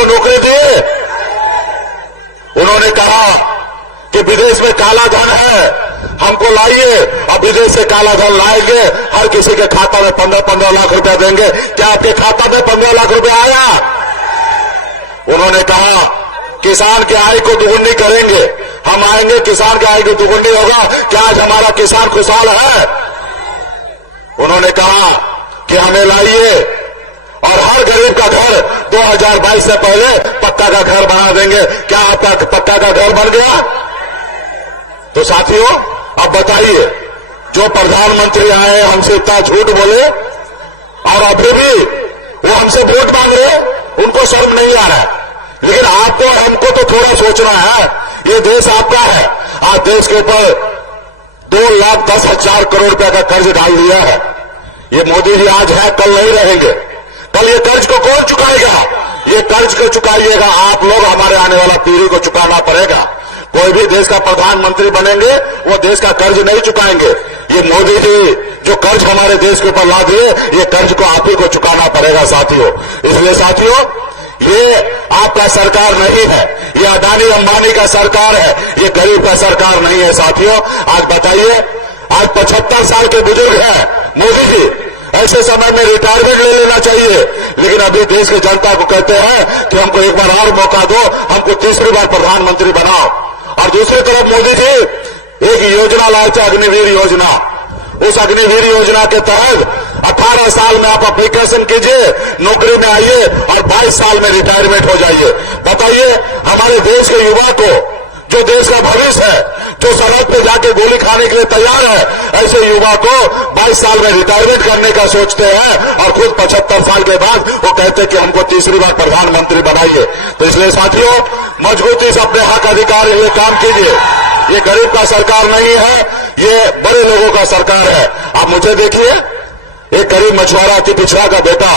को नौकरी दी। उन्होंने कहा कि विदेश में काला धन है, हमको लाइए और विदेश से काला धन लाएंगे, हर किसी के खाता में 15-15 लाख रुपए देंगे। क्या आपके खाता में 15 लाख रुपए आया? उन्होंने कहा किसान की आय को दुगुनी करेंगे, हम आएंगे, किसान की आय को दुगुनी होगा। क्या आज हमारा किसान खुशहाल है? उन्होंने कहा कि हमें लाइए और हर गरीब का घर 2022 से पहले पक्का का घर बना देंगे। क्या आपका पक्का का घर बन गया? तो साथियों, अब बताइए, जो प्रधानमंत्री आए हमसे इतना झूठ बोले और अभी भी वो हमसे वोट मांगे, उनको शर्म नहीं आ रहा है। लेकिन आपको हमको तो थोड़ा सोचना है, ये देश आपका है। आज देश के ऊपर 2,10,000 करोड़ रुपए का कर्ज डाल दिया है। ये मोदी जी आज है, कल नहीं रहेंगे। कल ये कर्ज को कौन चुकाएगा? ये कर्ज को चुकाइएगा आप लोग, हमारे आने वाला पीढ़ी को चुकाना पड़ेगा। कोई भी देश का प्रधानमंत्री बनेंगे, वो देश का कर्ज नहीं चुकाएंगे। ये मोदी जी जो कर्ज हमारे देश के ऊपर ला दिए, ये कर्ज को आप ही को चुकाना पड़ेगा साथियों। इसलिए साथियों, ये आपका सरकार नहीं है, ये अदानी अंबानी का सरकार है, ये गरीब का सरकार नहीं है साथियों। आज बताइए, आज 75 साल के बुजुर्ग हैं मोदी जी, ऐसे समय में रिटायरमेंट ले लेना चाहिए, लेकिन अभी देश की जनता को कहते हैं कि हमको एक बार और मौका दो, हमको तीसरी बार प्रधानमंत्री बनाओ। और दूसरी तरफ मोदी जी एक योजना लाए थे, अग्निवीर योजना। उस अग्निवीर योजना के तहत 18 साल में आप एप्लीकेशन कीजिए, नौकरी में आइए और 22 साल में रिटायरमेंट हो जाइए। बताइए, हमारे देश के युवा को, जो देश का भविष्य है, जो सड़क पे जाके गोली खाने के लिए तैयार है, ऐसे युवा को 22 साल में रिटायरमेंट करने का सोचते हैं और खुद 75 साल के बाद वो कहते हैं कि हमको तीसरी बार प्रधानमंत्री बनाइए। तो इसलिए साथियों, मजबूती से अपने हक अधिकार के लिए काम कीजिए। ये गरीब का सरकार नहीं है, ये बड़े लोगों का सरकार है। आप मुझे देखिए, एक गरीब मछुआरा अति पिछड़ा का बेटा,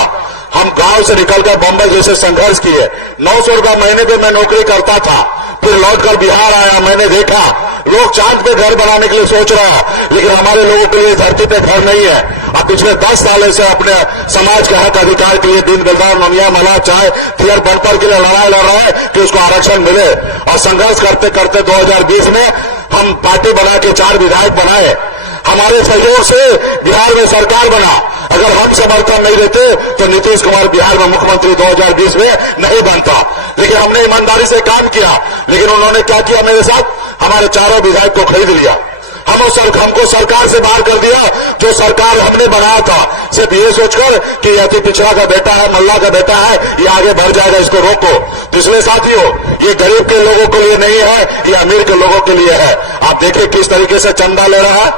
हम गांव से निकलकर बंबई जैसे संघर्ष किए। 900 रुपया महीने पे मैं नौकरी करता था, फिर लौटकर बिहार आया। मैंने देखा लोग चांद पे घर बनाने के लिए सोच रहे हैं, लेकिन हमारे लोगों के लिए धरती पे घर नहीं है। अब पिछले 10 सालों से अपने समाज के हक अधिकार के लिए दिन बाजार ममिया मला चाय थियर बनकर के लिए लड़ाई लड़ रहे हैं कि उसको आरक्षण मिले। और संघर्ष करते करते 2020 में हम पार्टी बना के 4 विधायक बनाए। हमारे सहयोग से बिहार में सरकार बना। अगर हम समर्थन नहीं देते तो नीतीश कुमार बिहार में मुख्यमंत्री 2020 में नहीं बनता। लेकिन हमने ईमानदारी से काम किया। लेकिन उन्होंने क्या किया मेरे साथ? हमारे 4 विधायक को खरीद लिया। हमको सरकार से बाहर कर दिया। जो सरकार हमने बनाया था, सिर्फ ये सोचकर कि अति पिछड़ा का बेटा है, मल्ला का बेटा है, ये आगे बढ़ जाएगा, इसको रोको। तो इसलिए साथियों, ये गरीब के लोगों के लिए नहीं है, ये अमीर के लोगों के लिए है। आप देखिए किस तरीके से चंदा ले रहा है।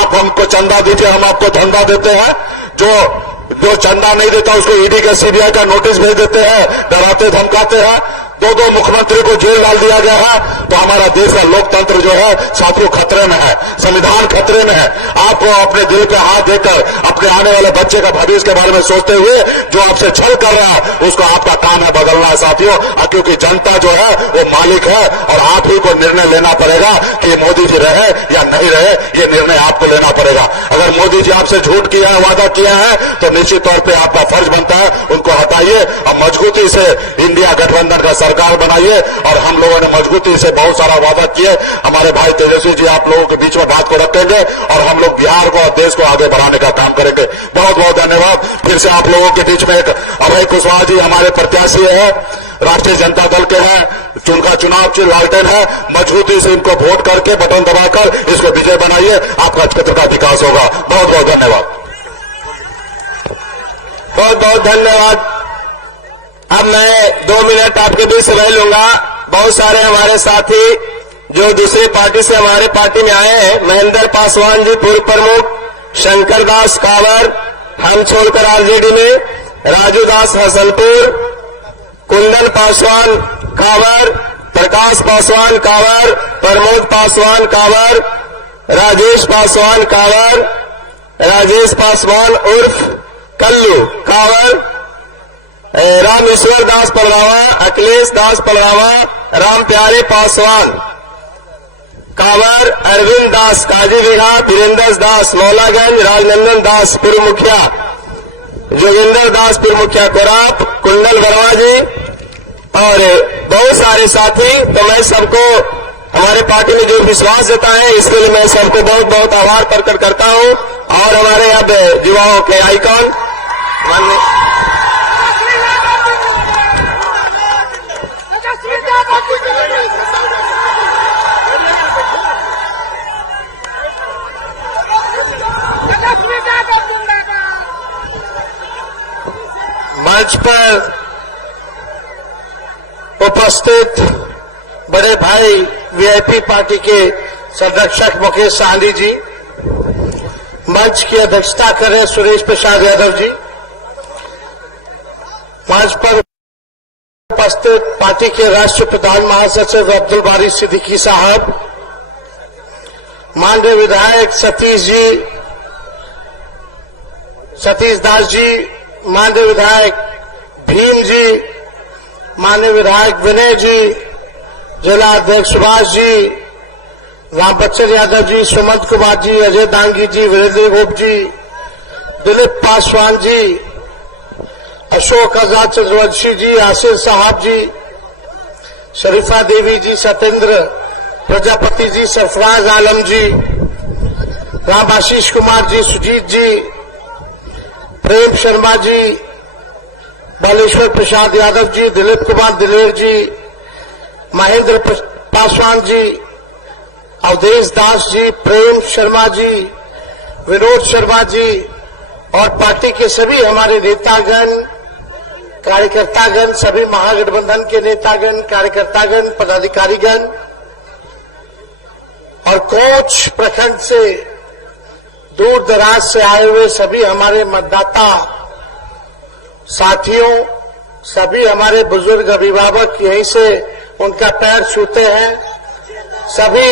आप हमको चंदा दीजिए, हम आपको धंधा देते हैं। जो चंदा नहीं देता उसको ईडी के सीबीआई का नोटिस भेज देते हैं, डराते धमकाते हैं। 2 मुख्यमंत्री को जेल डाल दिया गया है। तो हमारा देश का लोकतंत्र जो है साथियों खतरे में है, संविधान खतरे में है। आप अपने दिल पे हाथ देकर अपने आने वाले बच्चे का भविष्य के बारे में सोचते हुए जो आपसे छल कर रहा है, उसको आपका काम है बदलना है साथियों। क्योंकि जनता जो है वो मालिक है और आप ही को निर्णय लेना पड़ेगा कि मोदी जी रहे या नहीं रहे। ये निर्णय आपको लेना पड़ेगा। अगर मोदी जी आपसे झूठ किया है, वादा किया है, तो निश्चित तौर पर आपका फर्ज बनता है उनको हटाइए और मजबूती से इंडिया गठबंधन का सरकार बनाइए। और हम लोगों ने मजबूती से बहुत सारा वादा किए। हमारे भाई तेजस्वी जी आप लोगों के बीच में बात को रखेंगे और हम लोग बिहार को और देश को आगे बढ़ाने का काम करेंगे। बहुत बहुत धन्यवाद। फिर से आप लोगों के बीच में एक अभय कुशवाहा जी हमारे प्रत्याशी है, राष्ट्रीय जनता दल के हैं, उनका चुनाव जो लालटेन है, मजबूती से इनको वोट करके बटन दबाकर इसको विजय बनाइए। आपका क्षेत्र का विकास होगा। बहुत बहुत धन्यवाद। बहुत बहुत धन्यवाद। अब मैं 2 मिनट आपके बीच समय लूंगा। बहुत सारे हमारे साथी जो दूसरी पार्टी से हमारे पार्टी में आए हैं, महेंद्र पासवान जी पूर्व प्रमुख, शंकर दास कांवर हम छोड़कर आरजेडी में, राजू दास हसनपुर, कुंदन पासवान कांवर, प्रकाश पासवान कांवर, प्रमोद पासवान कांवर, राजेश पासवान कांवर, राजेश पासवान उर्फ कल्लू कांवर, राम ईश्वर दास पलरावा, अखिलेश दास पलरावा, राम प्यारे पासवान कांवर, अरविंद दास काजीबिघा, धीरेन्द्र दास मौलागंज, राजनंदन दास पूर्व मुखिया, जोगिंदर दास पूर्व मुखिया कोराप, कुंडल वर्मा जी, और बहुत सारे साथी। तो मैं सबको हमारे पार्टी में जो विश्वास जताए इसके लिए मैं सबको बहुत बहुत आभार प्रकट करता हूं। और हमारे अब युवाओं के आइकॉन मंच पर उपस्थित बड़े भाई वीआईपी पार्टी के संरक्षक मुकेश साहनी जी, मंच की अध्यक्षता कर रहे सुरेश प्रसाद यादव जी, मंच पर उपस्थित पार्टी के राष्ट्रीय प्रधान महासचिव अब्दुल बारी सिद्दीकी साहब, माननीय विधायक सतीश दास जी, माननीय विधायक भीम जी, माननीय विधायक विनय जी, जिला अध्यक्ष सुभाष जी, राम बच्चन यादव जी, सुमंत कुमार जी, अजय दांगी जी, वीरेंद्र गोप जी, दिलीप पासवान जी, अशोक आजाद चंद्रवंशी जी, आसिफ साहब जी, शरीफा देवी जी, सत्येंद्र प्रजापति जी, सरफराज आलम जी, राम आशीष कुमार जी, सुजीत जी, प्रेम शर्मा जी, बालेश्वर प्रसाद यादव जी, दिलीप कुमार दिलेर जी, महेंद्र पासवान जी, अवधेश दास जी, प्रेम शर्मा जी, विनोद शर्मा जी और पार्टी के सभी हमारे नेतागण, कार्यकर्तागण, सभी महागठबंधन के नेतागण, कार्यकर्तागण, पदाधिकारीगण और कोच प्रखंड से दूर दराज से आए हुए सभी हमारे मतदाता साथियों, सभी हमारे बुजुर्ग अभिभावक यहीं से उनका पैर छूते हैं, सभी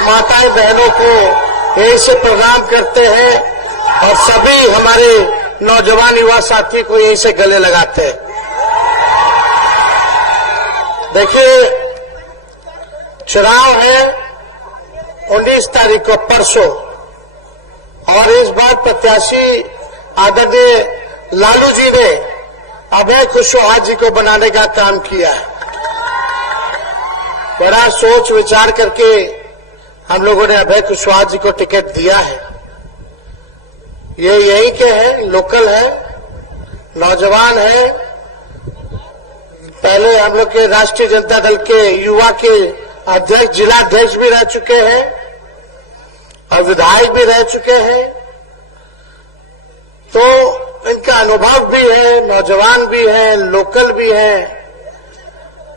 माताएं बहनों को यहीं से प्रणाम करते हैं और सभी हमारे नौजवान युवा साथी को यहीं से गले लगाते हैं। देखिए, चुनाव है 19 तारीख को, परसों, और इस बार प्रत्याशी आदरणीय लालू जी ने अभय कुशवाहा जी को बनाने का काम किया है। बड़ा सोच विचार करके हम लोगों ने अभय कुशवाहा जी को टिकट दिया है। ये यहीं के हैं, लोकल है, नौजवान है, पहले हम लोग के राष्ट्रीय जनता दल के युवा के अध्यक्ष, जिला अध्यक्ष भी रह चुके हैं और विधायक भी रह चुके हैं, तो इनका अनुभव भी है, नौजवान भी है, लोकल भी है।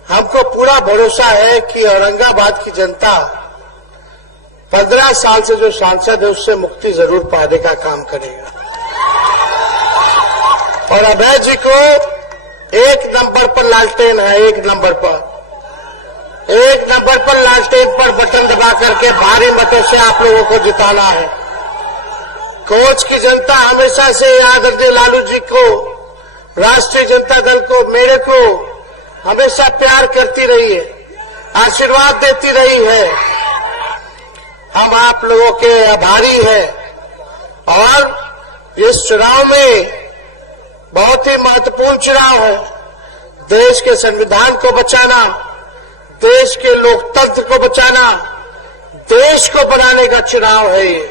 हमको पूरा भरोसा है कि औरंगाबाद की जनता 15 साल से जो सांसद है उससे मुक्ति जरूर पाने का काम करेगा और अभय जी को 1 नंबर पर लालटेन है, 1 नंबर पर लालटेन पर बटन दबा करके भारी मतों से आप लोगों को जिताना है। कोच की जनता हमेशा से आदरणीय लालू जी को, राष्ट्रीय जनता दल को, मेरे को हमेशा प्यार करती रही है, आशीर्वाद देती रही है। हम आप लोगों के आभारी हैं और इस चुनाव में बहुत ही महत्वपूर्ण चुनाव है। देश के संविधान को बचाना, देश के लोकतंत्र को बचाना, देश को बनाने का चुनाव है ये।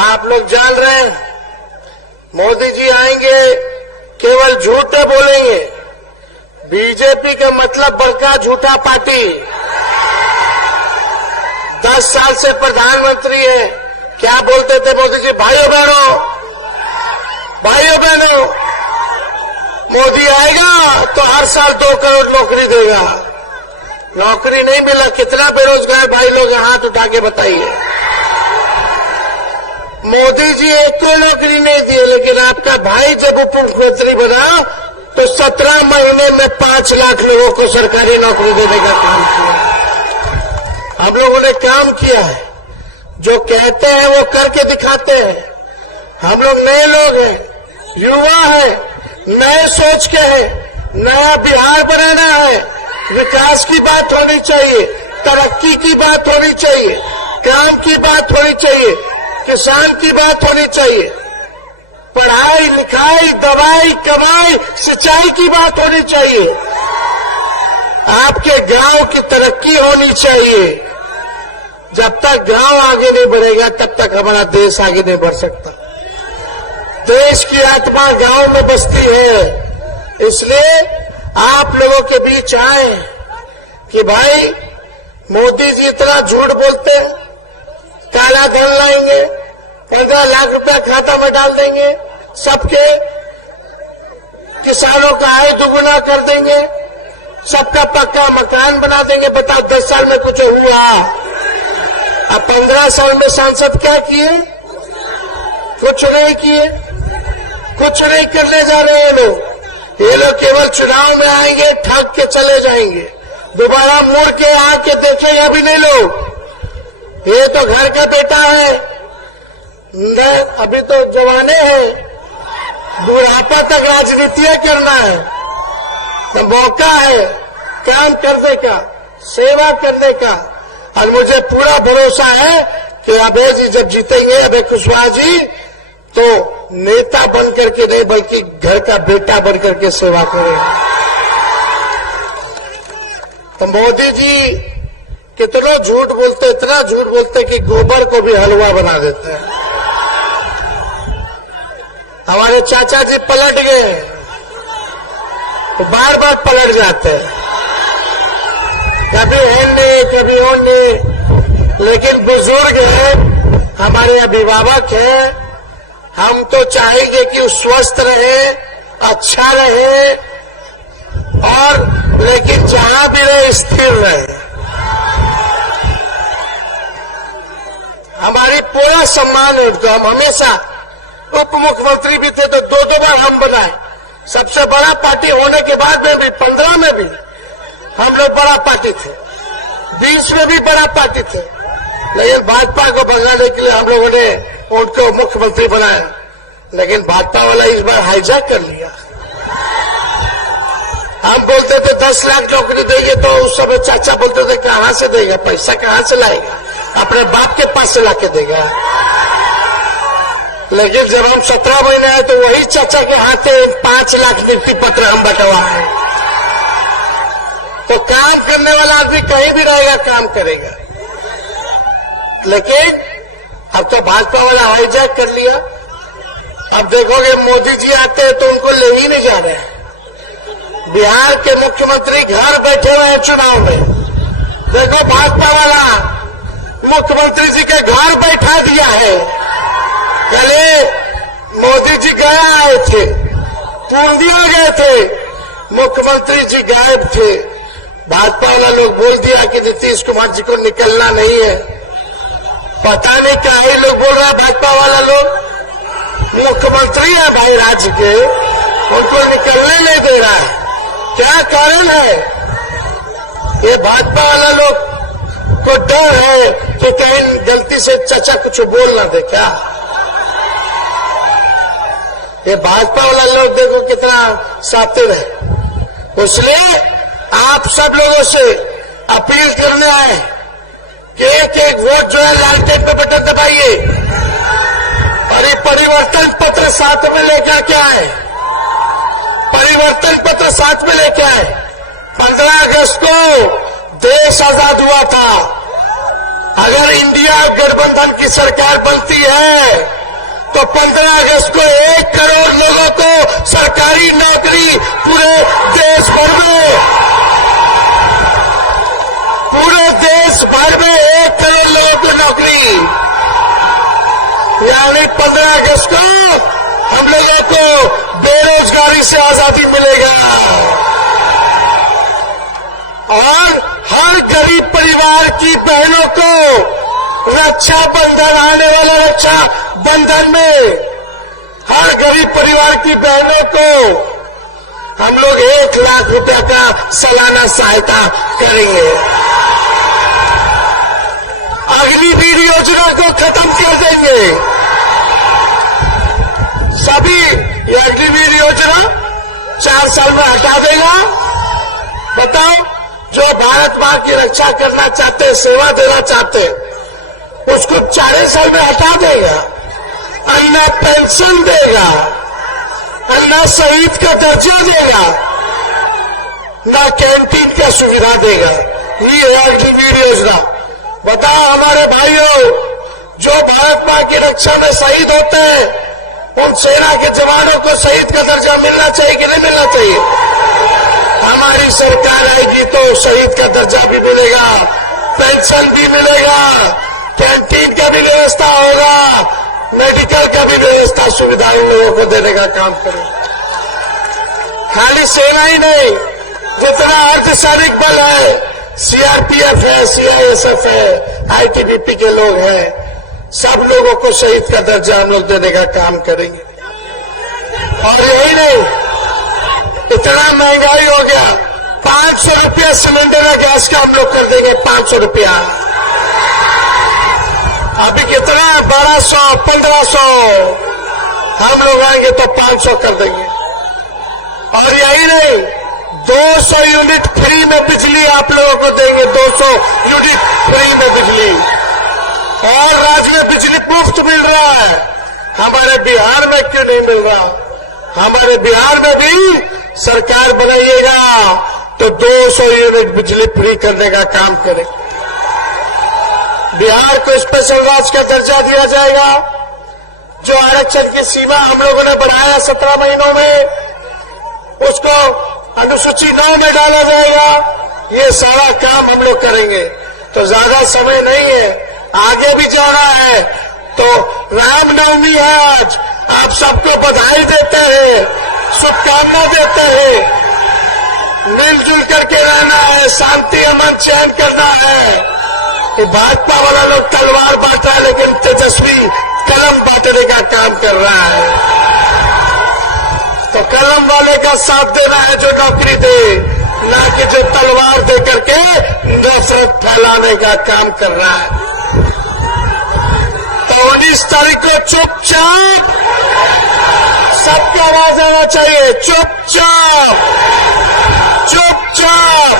आप लोग जान रहे हैं, मोदी जी आएंगे केवल झूठ बोलेंगे। बीजेपी का मतलब बड़का झूठा पार्टी, 10 साल से प्रधानमंत्री है। क्या बोलते थे मोदी जी? भाइयों बहनों, मोदी आएगा तो हर साल 2 करोड़ नौकरी देगा। नौकरी नहीं मिला, कितना बेरोजगार भाई लोग हाथ उठा के बताइए। मोदी जी एक को नौकरी नहीं दी, लेकिन आपका भाई जब उप मुख्यमंत्री बना तो 17 महीने में 5 लाख लोगों को सरकारी नौकरी देने का काम किया। हम लोगों ने काम किया है, जो कहते हैं वो करके दिखाते हैं। हम लोग नए लोग हैं, युवा है, नए सोच के हैं। नया बिहार बनाना है, विकास की बात होनी चाहिए, तरक्की की बात होनी चाहिए, काम की बात होनी चाहिए, किसान की बात होनी चाहिए, पढ़ाई लिखाई, दवाई, कमाई, सिंचाई की बात होनी चाहिए। आपके गांव की तरक्की होनी चाहिए। जब तक गांव आगे नहीं बढ़ेगा तब तक हमारा देश आगे नहीं बढ़ सकता। देश की आत्मा गांव में बसती है। इसलिए आप लोगों के बीच आए कि भाई मोदी जी इतना झूठ बोलते हैं, काला धन लाएंगे, 15 लाख रुपया खाता में डाल देंगे, सबके किसानों का आय दुगुना कर देंगे, सबका पक्का मकान बना देंगे। बताओ 10 साल में कुछ हुआ? अब 15 साल में सांसद क्या किए? कुछ नहीं किए, कुछ नहीं करने जा रहे हैं लोग। ये लोग केवल चुनाव में आएंगे, ठग के चले जाएंगे, दोबारा मुड़ के आके देखेंगे भी नहीं लोग। ये तो घर का बेटा है, अभी तो जवाने हैं, बुढ़ापा तक राजनीति करना है, तो मौका है काम करने का, सेवा करने का। और मुझे पूरा भरोसा है कि अभय जी जब जीतेंगे, अभय कुशवाहा जी, तो नेता बन करके नहीं बल्कि घर का बेटा बन करके सेवा करेंगे। तो मोदी जी कितना झूठ बोलते, इतना झूठ बोलते कि गोबर को भी हलवा बना देते हैं। हमारे चाचा जी पलट गए, तो बार बार पलट जाते हैं, कभी हिंदी कभी उन्नी। लेकिन बुजुर्ग हैं, हमारे अभिभावक हैं, हम तो चाहेंगे कि वो स्वस्थ रहे, अच्छा रहे, और लेकिन जहां भी रहे स्थिर रहे। हमारी पूरा सम्मान है उनका। हम हमेशा उप मुख्यमंत्री भी थे तो 2 बार हम बनाए, सबसे बड़ा पार्टी होने के बाद में भी 15 में भी हम लोग बड़ा पार्टी थे, 20 में भी बड़ा पार्टी थे। लेकिन भाजपा को बदलाने के लिए हम लोगों ने उनको मुख्यमंत्री बनाया, लेकिन भाजपा वाला इस बार हाईजैक कर लिया। हम बोलते थे 10 लाख नौकरी देंगे, तो उस समय चाचा बोलते थे कहां से देगा, पैसा कहां से लाएगा, अपने बाप के पास से लाके देगा। लेकिन जब हम 17 महीने आए तो वही चाचा के हाथ 5 लाख नियुक्ति पत्र हम बंटवाए। तो काम करने वाला आदमी कहीं भी रहेगा, काम करेगा। लेकिन अब तो भाजपा वाला हाईजैक कर लिया। अब देखोगे मोदी जी आते हैं तो उनको ले ही नहीं जा रहे हैं। बिहार के मुख्यमंत्री घर बैठे हुए हैं चुनाव में, देखो भाजपा वाला मुख्यमंत्री जी के घर बैठा दिया है। पहले मोदी जी गया आए थे, पूंदिया गए थे, मुख्यमंत्री जी गायब थे। भाजपा वाला लोग बोल दिया कि नीतीश कुमार जी को निकलना नहीं है। पता नहीं क्या ही लोग बोल रहा है, भाजपा वाला लोग मुख्यमंत्री है भाई राज्य के, उनको निकलने नहीं दे रहा है। क्या कारण है? ये भाजपा वाला लोग को डर है कि कहीं गलती से चाचा कुछ बोल ना दे क्या। ये भाजपा वाला लोग देखो कितना शातिर है। इसलिए आप सब लोगों से अपील करने आए कि एक वोट जो है लालटेन पे बटन दबाइए, और ये परिवर्तन पत्र साथ में लेकर के आए, परिवर्तन पत्र साथ में लेकर आए। 15 अगस्त को देश आजाद हुआ था। अगर इंडिया गठबंधन की सरकार बनती है तो 15 अगस्त को 1 करोड़ लोगों को सरकारी नौकरी पूरे देश भर में, पूरे देश भर में 1 करोड़ लोगों को नौकरी, यानी 15 अगस्त को हम लोगों को बेरोजगारी से आजादी मिलेगा। और हर गरीब परिवार की बहनों को रक्षा बंधन, आने वाले रक्षा बंधन में हर गरीब परिवार की बहनों को हम लोग 1 लाख रुपए का सालाना सहायता करेंगे। अग्निवीर योजना को खत्म कर देंगे। सभी ये अग्निवीर योजना 4 साल में हटा देगा। बताओ, जो भारत मां की रक्षा करना चाहते हैं, सेवा देना चाहते हैं, उसको 4 साल में हटा देगा। अन्ना पेंशन देगा, अन्ना शहीद का दर्जा देगा, ना कैंटीन का सुविधा देगा। ये अग्निवीर योजना। बताओ हमारे भाइयों, जो भारत मां की रक्षा में शहीद होते हैं, उन सेना के जवानों को शहीद का दर्जा मिलना चाहिए कि नहीं मिलना चाहिए? हमारी सरकार आएगी तो शहीद का दर्जा भी मिलेगा, पेंशन भी मिलेगा, कैंटीन का भी व्यवस्था होगा, मेडिकल का भी व्यवस्था, सुविधा इन लोगों को देने का काम करें। खाली सेना ही नहीं, जितना अर्धसैनिक बल है, सीआरपीएफ है, सीआईएसएफ है, आईटीबीपी के लोग हैं, सब लोगों को शहीद का दर्जा हम लोग देने का काम करेंगे। और यही नहीं, इतना महंगाई हो गया, 500 रुपया सिलेंडर है गैस का हम लोग कर देंगे, 500 रुपया। अभी कितना है? 1200, 1500। हम लोग आएंगे तो 500 कर देंगे। और यही नहीं, 200 यूनिट फ्री में बिजली आप लोगों को देंगे, 200 यूनिट फ्री में बिजली। और राज्य में बिजली मुफ्त मिल रहा है, हमारे बिहार में क्यों नहीं मिल रहा? हमारे बिहार में भी सरकार बनाइएगा तो 200 यूनिट बिजली फ्री करने का काम करें। बिहार को स्पेशल राज्य का दर्जा दिया जाएगा। जो आरक्षण की सीमा हम लोगों ने बढ़ाया 17 महीनों में, उसको अनुसूची 9 में डाला जाएगा। ये सारा काम हम लोग करेंगे। तो ज्यादा समय नहीं है, आगे भी जाना है। तो रामनवमी है आज, आप सबको बधाई देते हैं, शुभकामना देते हैं। मिलजुल करके रहना है, शांति अमन चयन करना है। कि भाजपा वाला लोग तलवार बांट रहा है, लेकिन तेजस्वी कलम बांटने का काम कर रहा है। तो कलम वाले का साथ देना है जो नौकरी दे, ना कि जो तलवार दे करके नफरत फैलाने का काम कर रहा है। तो 19 तारीख को चुपचाप सबकी आवाज आना चाहिए, चुपचाप चुपचाप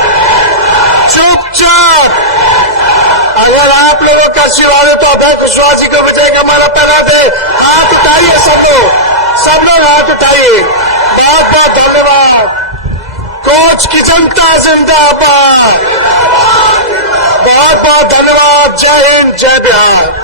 चुपचाप। अगर आप लोगों का आशीर्वाद है तो अभय कुशवाहा जी को विजय का माला पहना दे। हाथ उठाइए सब लोग हाथ उठाइए। बहुत बहुत धन्यवाद। कोच की जनता जिंदाबाद। बहुत बहुत धन्यवाद। जय हिंद, जय बिहार।